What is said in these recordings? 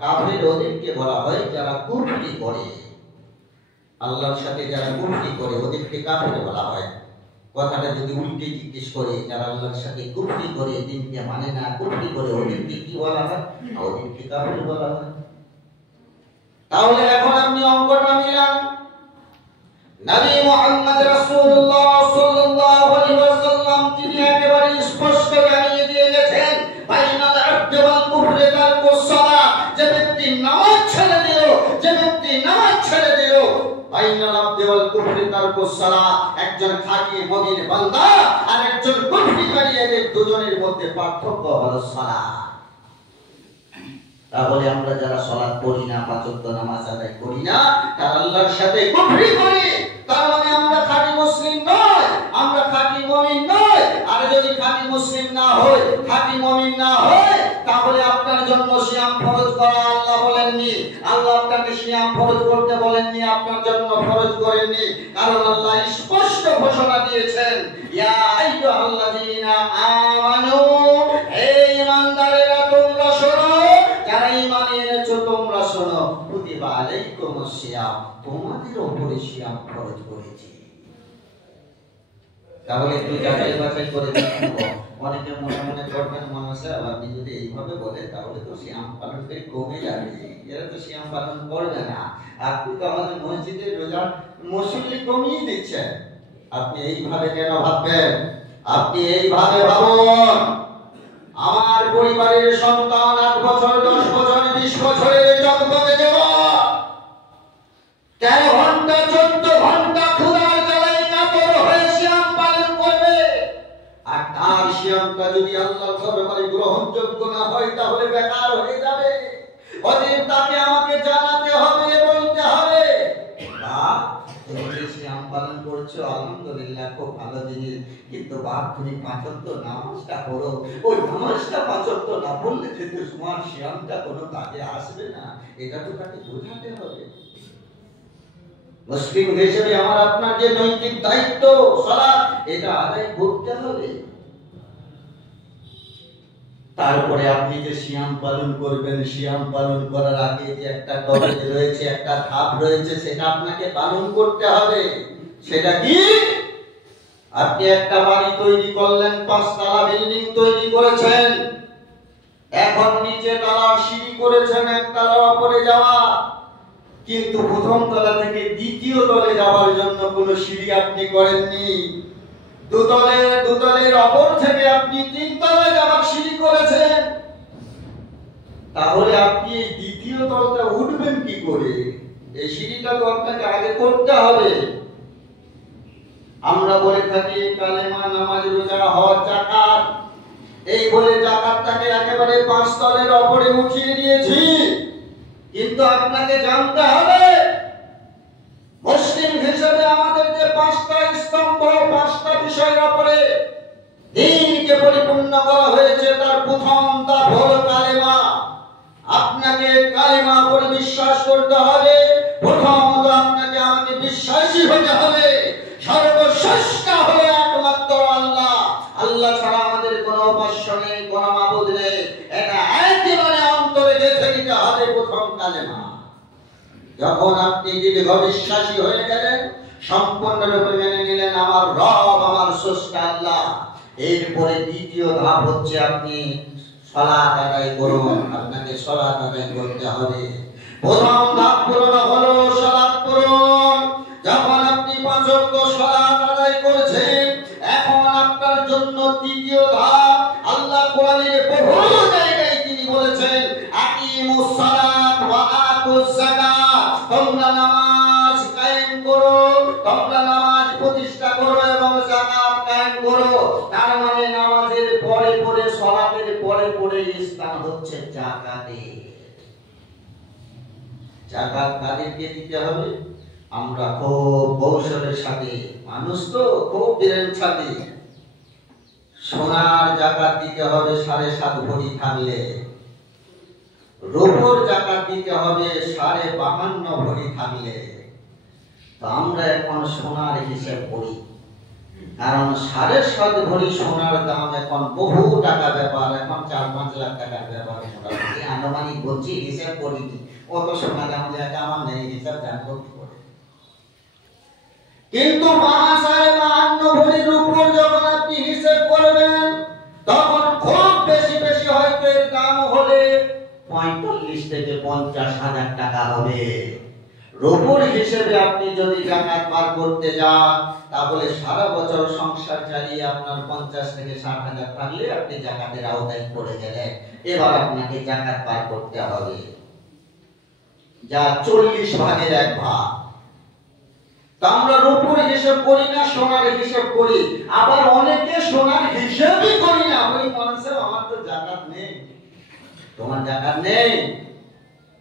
কাফের ওদেরকে বলা হয় যারা কুফরি করে, আল্লাহর সাথে যারা কুফরি করে ওদেরকে কাফের বলা হয়। কথাটা যদি উল্টে জিজ্ঞেস করে, যারা আল্লাহর সাথে কুফরি করে, দিনকে মানে না, কুফরি করে, ওদেরকে কি বলা হয়? ওদেরকে কাফের বলা হয়। তাহলে এখন আপনি অঙ্কটা মিলান। নবী মুহাম্মদ রাসূলুল্লাহ সাল্লাল্লাহু আলাইহি ওয়াসাল্লাম তিনি একেবারে স্পষ্ট জানিয়ে দিয়ে গেছেন, বাইনাল আবদি ওয়াল কুফরি তারকুস সালাত। যে ব্যক্তি নামাজ ছেড়ে দিল, যে ব্যক্তি নামাজ ছেড়ে দিল, বাইনাল আবদি ওয়াল কুফরি তারকুস সালাত, একজন খাঁটি মুমিন বান্দা আর একজন কুফরিকারী, এদের দুজনের মধ্যে পার্থক্য হলো সালাত। তাহলে আমরা যারা সালাত পড়ি না, পাঁচ ওয়াক্ত নামাজ আদায় করি না, তারা আল্লাহর সাথে কুফরি করি, তার মানে আমরা খাঁটি মুসলিম নয়, আমরা খাঁটি মুমিন নয়। আর যদি খাঁটি মুসলিম না হয়, খাঁটি মুমিন না হয়, তাহলে আপনার জন্য সিয়াম ফরজ করা আল্লাহ বলেননি, আল্লাহ আপনাকে সিয়াম ফরজ করতে বলেননি, আপনার জন্য ফরজ করেননি। কারণ আল্লাহ স্পষ্ট ঘোষণা দিয়েছেন, ইয়া আইয়ুহাল্লাযীনা আমানু, হে ঈমানদারেরা তোমরা শোনো, যারা ঈমান এনেছো তোমরা শোনো, কুতিবা আলাইকুমুস সিয়াম, তোমাদের উপরে সিয়াম ফরজ করেছি। তাহলে একটু যাচাই বাছাই করে দেখব। অনেকে মনে মনে করবেন, মানুষ আপনি যদি এইভাবে বলে তাহলে তো সিয়াম পালনকারী কমে যাবে, এরা তো সিয়াম পালন করবে না, আপনি তো আমাদের মসজিদের রোজার মুসল্লি কমিয়ে দিচ্ছেন। আপনি এইভাবে কেন ভাববেন? আপনি এইভাবে ভাবুন, আমার পরিবারের সন্তান 8 বছর, 10 বছর, 20 বছরের জগতে যাওয়া, 13 ঘন্টা 14 ঘন্টা ক্ষুধার জ্বালায় কাতর হয়ে সিয়াম পালন করবে, আর তার সিয়ামটা যদি আল্লাহর দরবারে গ্রহণযোগ্য না হয় তাহলে বেকার হয়ে যাবে। অতএব তাকে আমাকে জানাতে হবে, বলতে হবে, তুমি সিয়াম পালন করছো, আলহামদুলিল্লাহ, খুব ভালো জিনিস, কিন্তু বাপ তুমি 5 ওয়াক্ত নামাজটা পড়ো, ওই নামাজটা 5 ওয়াক্ত না পড়লে কিন্তু তোমার সিয়ামটা কোনো কাজে আসবে না, এটা তো তাকে বোঝাতে হবে। মুসলিম হিসেবে আমার আপনার যে নৈতিক দায়িত্ব সালাত, এটা আদায় করতে হবে। তারপরে আপনি যে সিয়াম পালন করবেন, সিয়াম পালন করার আগে যে একটা কবজ রয়েছে, একটা ধাপ রয়েছে, সেটা আপনাকে পালন করতে হবে। সেটা কি? আপনি একটা বাড়ি তৈরি করলেন, 5 তলা বিল্ডিং তৈরি করেছেন, এখন নিচে তলার সিঁড়ি করেছেন 1 তলার উপরে যাওয়া, কিন্তু প্রথম তলা থেকে দ্বিতীয় তলে যাওয়ার জন্য কোনো সিঁড়ি আপনি করেননি। দুতলের উপর থেকে আপনি 3 তলায় যাওয়ার সিঁড়ি করেছেন, তাহলে আপনি এই দ্বিতীয় তলটা উঠবেন কি করে? এই সিঁড়িটা তো আপনাকে আগে করতে হবে। আমরা বলে থাকি কালেমা, নামাজ, রোজা, হজ, যাকাত, এই বলে যাকাতটাকে একেবারে 5 তলের উপরে উঠিয়ে দিয়েছি, কিন্তু আপনাকে জানতে হবে মুসলিম হিসেবে আমাদের যে 5টা স্তম্ভ, 5টা বিষয়ের উপরে দ্বীনকে পরিপূর্ণ করা হয়েছে, তার প্রথম ধাপ হলো কালেমা। আপনাকে কালেমা করে বিশ্বাস করতে হবে। প্রথমত আপনাকে আমাকে বিশ্বাসী হতে হবে, সর্বশ্রেষ্ঠ হলো একমাত্র আল্লাহ, আল্লাহ ছাড়া আমাদের কোনো উপাস্য নেই, কোনো মাবুদ নেই, এটা একেবারে অন্তরে গেঁথে নিতে হবে প্রথম কালেমা। যখন আপনি দীর্ঘ বিশ্বাসী হয়ে গেলেন, সম্পূর্ণরূপে মেনে নিলেন আমার রব, আমার স্রষ্টা আল্লাহ, এরপরে দ্বিতীয় ধাপ হচ্ছে আপনি সালাত আদায় করুন। আপনাকে সালাত আদায় করতে হবে। প্রথম ধাপ পূরণ হলো সালাত পূরণ। যখন আপনি 5 ওয়াক্ত সালাত আদায় করেছেন, এখন আপনার জন্য তৃতীয় ধাপ। আল্লাহ কোরআনের বহু জায়গায় তিনি বলেছেন, আকিমুস সালাত ওয়া আতুজ যাকাত, তোমরা নামাজ কায়েম করো, তোমরা নামাজ প্রতিষ্ঠা করো এবং যাকাত কায়েম করো। তার মানে নামাজের পরে পরে, সালাতের পরে পরে স্থান হচ্ছে যাকাতে। যাকাত কাদেরকে দিতে হবে? আমরা খুব কৌশলের সাথে, মানুষ তো খুব বীরের সাথে, সোনার যাকাত দিতে হবে 7.5 ভরি থাকলে, রূপোর যাকাত দিতে হবে 52.5 ভরি থাকলে। তো আমরা এখন সোনার হিসাব করি, কারণ 7.5 ভরি সোনার দাম এখন বহু টাকা ব্যাপার, এখন 4-5 লাখ টাকার ব্যাপার। মোটামুটি আনুমানিক বলছি, হিসাব করিনি, অত সোনা দাম দেওয়া আমার নেই, হিসাব জানবো কি করে। কিন্তু 52 ভরির উপর যখন আপনি হিসাব করবেন, তখন খুব বেশি বেশি হয়তো এর দাম হলে 45 থেকে 50 হাজার টাকা হবে। রূপর হিসেবে আপনি যদি জাকাত বার করতে যান, তাহলে সারা বছর সংসার চালিয়ে আপনার 50 থেকে 60 হাজার থাকলে আপনি জাকাতের আওতায় পড়ে গেলেন। এবার আপনাকে জাকাত বার করতে হবে, যা 40 ভাগের 1 ভাগ। তা আমরা রূপর হিসাব করি না, সোনার হিসাব করি। আবার অনেকে সোনার হিসাবই করি না, বলি মানুষের আমার তো জাকাত নেই। তোমার জাকাত নেই,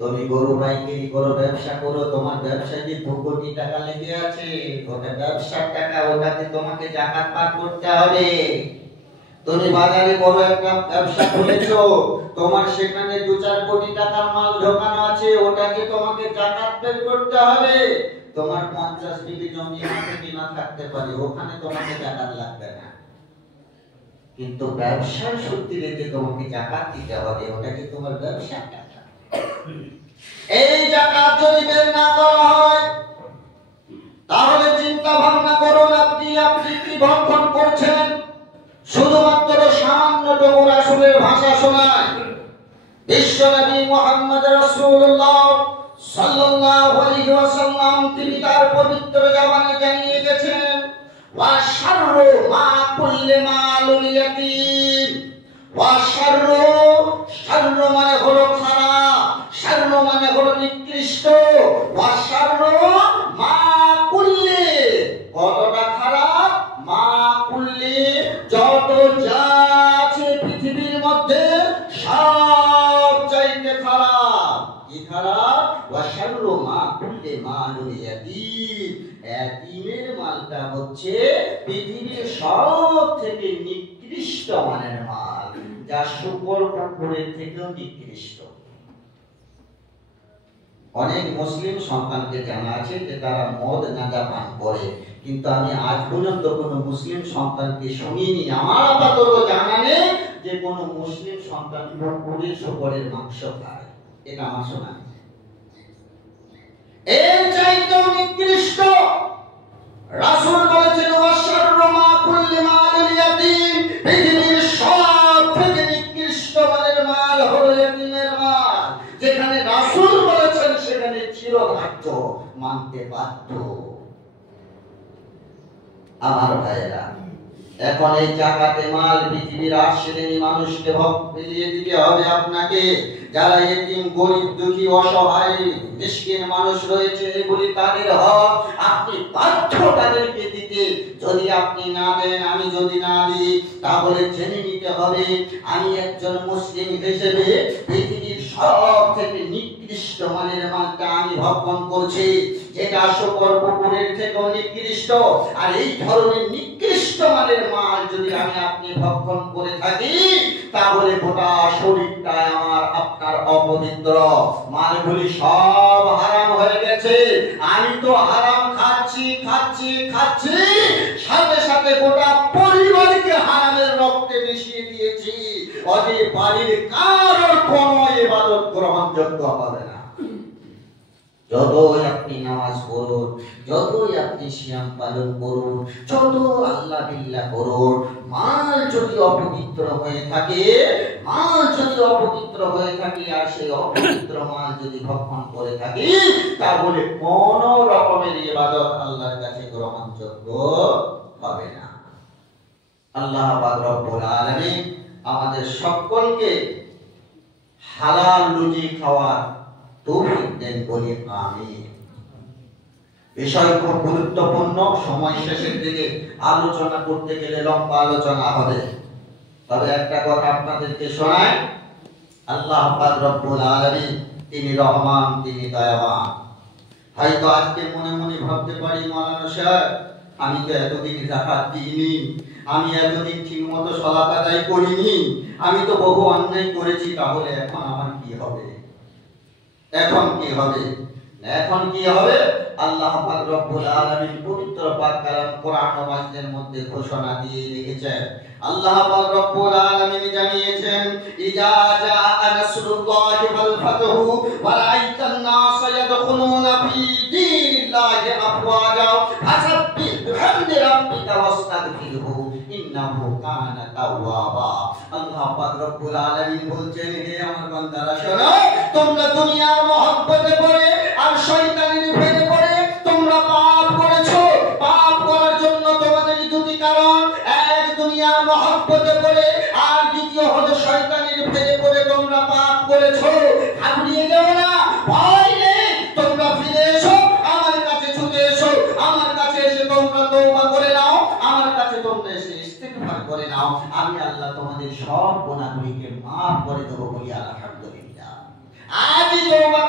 তুমি গরু পাইকারি করো, ব্যবসা করো, তোমার ব্যবসায় যে 2 কোটি টাকা লেগে আছে, ওটা ব্যবসার টাকা, ওটাতে তোমাকে জাকাত বার করতে হবে। তুমি বাজারে বড় একটা ব্যবসা খুলেছো, তোমার সেখানে 2-4 কোটি টাকার মাল ঢোকানো আছে, ওটাকে তোমাকে জাকাত বের করতে হবে। তোমার 50 বিঘে জমি আছে কিনা থাকতে পারে, ওখানে তোমাকে জাকাত লাগবে না। কিন্তু ব্যবসার সূত্রে যে তোমাকে জাকাত দিতে হবে, ওটা কি তোমার ব্যবসার টাকা। এই জাকাত যদি বের না করা হয়, তাহলে চিন্তা ভাবনা করুন আপনি কি ভক্ষণ করছেন। শুধুমাত্র সামান্যটুকু রাসূলের ভাষা শোনায়। বিশ্বনবী মুহাম্মদ রাসূলুল্লাহ সাল্লাল্লাহু আলাইহি ওয়াসাল্লাম তিনি তার পবিত্র জবানে জানিয়ে গেছেন, ওয়া শাররু মা কুল্লি মালুল ইয়াতীম। ওয়া শাররু মানে হলো খারাপ, শাররু মানে হলো নিকৃষ্ট। ওয়া শাররু মা কুল্লি, কতটা খারাপ, মা কুল্লি, যত যা আছে পৃথিবীর মধ্যে সব চাইতে খারাপ। কি খারাপ? ওয়া শাররু মা কুল্লি মালুল ইয়াতীম, ইয়াতীমের মালটা হচ্ছে পৃথিবীর সব থেকে নিকৃষ্ট মানের মাল, যা শুকর কুকুরের থেকেও নিকৃষ্ট। অনেক মুসলিম সন্তানকে জানা আছে যে তারা মদ গাঁজা পান করে, কিন্তু আমি আজ পর্যন্ত কোনো মুসলিম সন্তানকে শুনিনি, আমার আপাতত জানা নেই যে কোনো মুসলিম সন্তান কুকুরের শুকরের মাংস খায়। এটা আমার শোনা নেই। এর চাইতেও নিকৃষ্ট রাসূল বলেছেন, ওয়া শাররু মা কুল্লি মালিল ইয়াতীম, পৃথিবীর সব থেকে নিকৃষ্ট মানের মাল হলো ইয়াতীমের মাল। যেখানে রাসূল বলেছেন সেখানে চিরধার্য মানতে বাধ্য। আমার ভাইয়েরা, এখন এই জাকাতে মাল পৃথিবীর 8 শ্রেণী মানুষকে বিলিয়ে দিতে হবে আপনাকে। যারা এতিম, গরিব, দুঃখী, অসহায়, মিসকিন মানুষ রয়েছে, এগুলি তাদের হক, আপনি বাধ্য তাদেরকে দিতে। যদি আপনি না দেন, আমি যদি না দিই, তাহলে জেনে নিতে হবে আমি একজন মুসলিম হিসেবে পৃথিবীর সব থেকে নিকৃষ্ট মানের মালটা আমি ভক্ষণ করছি, যেটা শুকর কুকুরের থেকেও নিকৃষ্ট। আর এই ধরনের নিকৃষ্ট মানের মাল যদি আমি আপনি ভক্ষণ করে থাকি, তাহলে গোটা শরীরটা আমার আপনার অপবিত্র, মালগুলি সব হারাম হয়ে গেছে। আমি তো হারাম খাচ্ছি, সাথে সাথে গোটা পরিবারকে হারামের রক্তে মিশিয়ে দিয়েছি। অতএব বাড়ির কারোর কোনো ইবাদত গ্রহণযোগ্য হবে না। যতই আপনি নামাজ পড়ুন, যতই আপনি সিয়াম পালন করুন, যত আল্লাহ বিল্লাহ করুন, মাল যদি অপবিত্র হয়ে থাকে, আর সেই অপবিত্র মাল যদি ভক্ষণ করে থাকি, তাহলে কোন রকমের ইবাদত আল্লাহর কাছে গ্রহণযোগ্য হবে না। আল্লাহ পাক রব্বুল আলামিন আমাদের সকলকে হালাল রুজি খাওয়ার তৌফিক দেন বলি আমিন। বিষয় খুব গুরুত্বপূর্ণ, সময় শেষের দিকে আলোচনা করতে গেলে লম্বা আলোচনা হবে, তবে একটা কথা আপনাদেরকে শোনায়, আল্লাহ পাক রব্বুল আলামিন তিনি রহমান, তিনি দয়াবান। হয়তো আজকে মনে মনে ভাবতে পারি, মাওলানা সাহেব আমি তো এতদিন যাকাত দিইনি, আমি এতদিন ঠিকমতো সালাত আদায় করিনি, আমি তো বহু অন্যায় করেছি, তাহলে এখন আমার কি হবে? এখন কি হবে? আল্লাহ পাক রব্বুল আলামিন পবিত্র পাক কালাম কোরআন ও মাজিদের মধ্যে ঘোষণা দিয়ে রেখেছেন। আল্লাহ পাক রব্বুল আলামিন জানিয়েছেন, ইজা জাআ নাসরুল্লাহি ওয়াল ফাতহু ওয়া রাআইতান নাস ইয়াদখুলুনা ফি দীনিল্লাহি আফওয়াজা ফাসাব্বিহ বিহামদি রাব্বিকা ওয়াস্তাগফিরহু ইন্নাহু কানা তাওয়াবা। আল্লাহ পাক রব্বুল আলামিন বলছেন, হে আমার বান্দারা শোনো, তোমরা দুনিয়ার মহব্বতে পড়ে আর শয়তানের প্রেমে পড়ে তোমরা পাপ করেছো। পাপ করার জন্য তোমাদের দুটি কারণ, এক দুনিয়ার মহব্বতে পড়ে আর দ্বিতীয় হলো শয়তানের প্রেমে পড়ে তোমরা পাপ করেছো। ঘাবড়িয়ে যাও না, ভয় নেই, তোমরা ফিরে এসো, আমার কাছে ছুটে এসো, আমার কাছে এসে তোমরা তওবা করে নাও, আমার কাছে তোমরা এসে ইস্তিগফার করে নাও, আমি আল্লাহ তোমাদের সব গুনাহগুলিকে মাফ করে দেব বলি আলহামদুলিল্লাহ। আজ তওবা